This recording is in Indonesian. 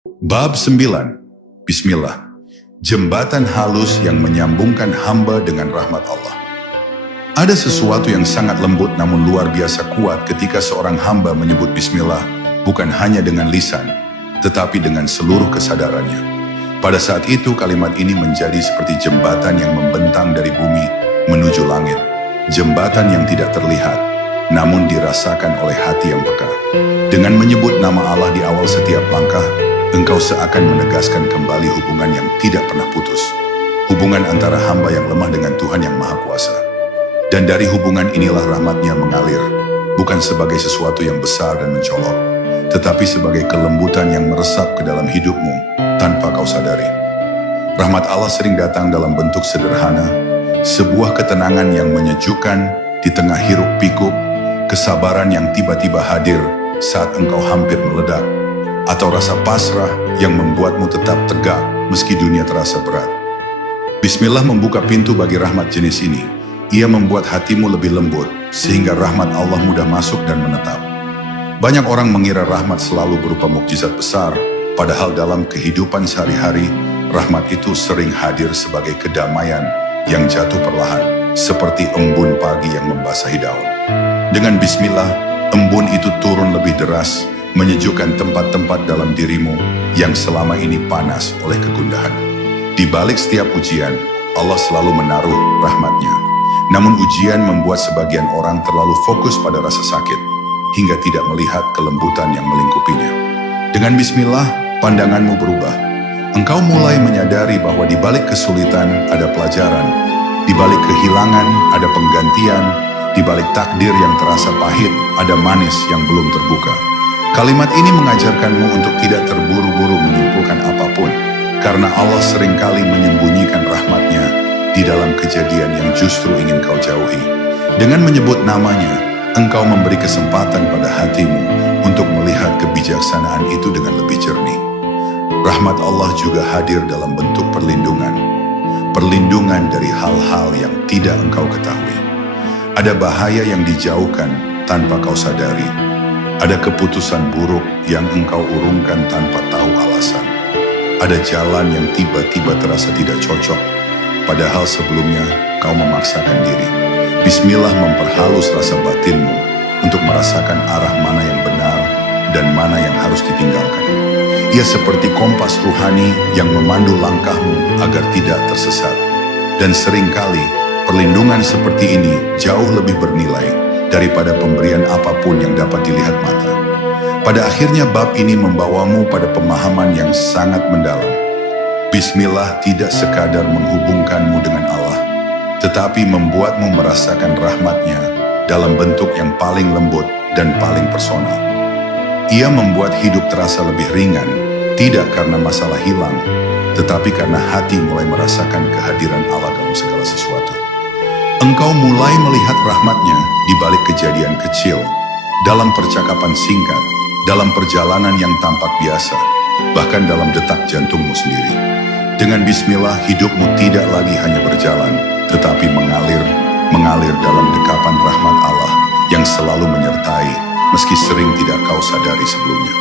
Bab 9. Bismillah. Jembatan halus yang menyambungkan hamba dengan rahmat Allah. Ada sesuatu yang sangat lembut namun luar biasa kuat ketika seorang hamba menyebut Bismillah bukan hanya dengan lisan, tetapi dengan seluruh kesadarannya. Pada saat itu kalimat ini menjadi seperti jembatan yang membentang dari bumi menuju langit. Jembatan yang tidak terlihat, namun dirasakan oleh hati yang peka. Dengan menyebut nama Allah di awal setiap langkah, engkau seakan menegaskan kembali hubungan yang tidak pernah putus. Hubungan antara hamba yang lemah dengan Tuhan yang Maha Kuasa. Dan dari hubungan inilah rahmatnya mengalir, bukan sebagai sesuatu yang besar dan mencolok, tetapi sebagai kelembutan yang meresap ke dalam hidupmu tanpa kau sadari. Rahmat Allah sering datang dalam bentuk sederhana, sebuah ketenangan yang menyejukkan di tengah hiruk pikuk, kesabaran yang tiba-tiba hadir saat engkau hampir meledak, atau rasa pasrah yang membuatmu tetap tegak meski dunia terasa berat. Bismillah membuka pintu bagi rahmat jenis ini. Ia membuat hatimu lebih lembut, sehingga rahmat Allah mudah masuk dan menetap. Banyak orang mengira rahmat selalu berupa mukjizat besar, padahal dalam kehidupan sehari-hari, rahmat itu sering hadir sebagai kedamaian yang jatuh perlahan, seperti embun pagi yang membasahi daun. Dengan Bismillah, embun itu turun lebih deras, menyejukkan tempat-tempat dalam dirimu yang selama ini panas oleh kegundahan. Di balik setiap ujian, Allah selalu menaruh rahmatnya. Namun ujian membuat sebagian orang terlalu fokus pada rasa sakit, hingga tidak melihat kelembutan yang melingkupinya. Dengan Bismillah, pandanganmu berubah. Engkau mulai menyadari bahwa di balik kesulitan ada pelajaran, di balik kehilangan ada penggantian, di balik takdir yang terasa pahit ada manis yang belum terbuka. Kalimat ini mengajarkanmu untuk tidak terburu-buru menyimpulkan apapun, karena Allah seringkali menyembunyikan rahmatnya di dalam kejadian yang justru ingin kau jauhi. Dengan menyebut namanya, engkau memberi kesempatan pada hatimu untuk melihat kebijaksanaan itu dengan lebih jernih. Rahmat Allah juga hadir dalam bentuk perlindungan. Perlindungan dari hal-hal yang tidak engkau ketahui. Ada bahaya yang dijauhkan tanpa kau sadari. Ada keputusan buruk yang engkau urungkan tanpa tahu alasan. Ada jalan yang tiba-tiba terasa tidak cocok, padahal sebelumnya kau memaksakan diri. Bismillah memperhalus rasa batinmu untuk merasakan arah mana yang benar dan mana yang harus ditinggalkan. Ia seperti kompas ruhani yang memandu langkahmu agar tidak tersesat. Dan seringkali perlindungan seperti ini jauh lebih bernilai daripada pemberian apapun yang dapat dilihat mata. Pada akhirnya bab ini membawamu pada pemahaman yang sangat mendalam. Bismillah tidak sekadar menghubungkanmu dengan Allah, tetapi membuatmu merasakan rahmatnya dalam bentuk yang paling lembut dan paling personal. Ia membuat hidup terasa lebih ringan, tidak karena masalah hilang, tetapi karena hati mulai merasakan kehadiran Allah dalam segala sesuatu. Engkau mulai melihat rahmatnya di balik kejadian kecil, dalam percakapan singkat, dalam perjalanan yang tampak biasa, bahkan dalam detak jantungmu sendiri. Dengan Bismillah, hidupmu tidak lagi hanya berjalan, tetapi mengalir dalam dekapan rahmat Allah yang selalu menyertai, meski sering tidak kau sadari sebelumnya.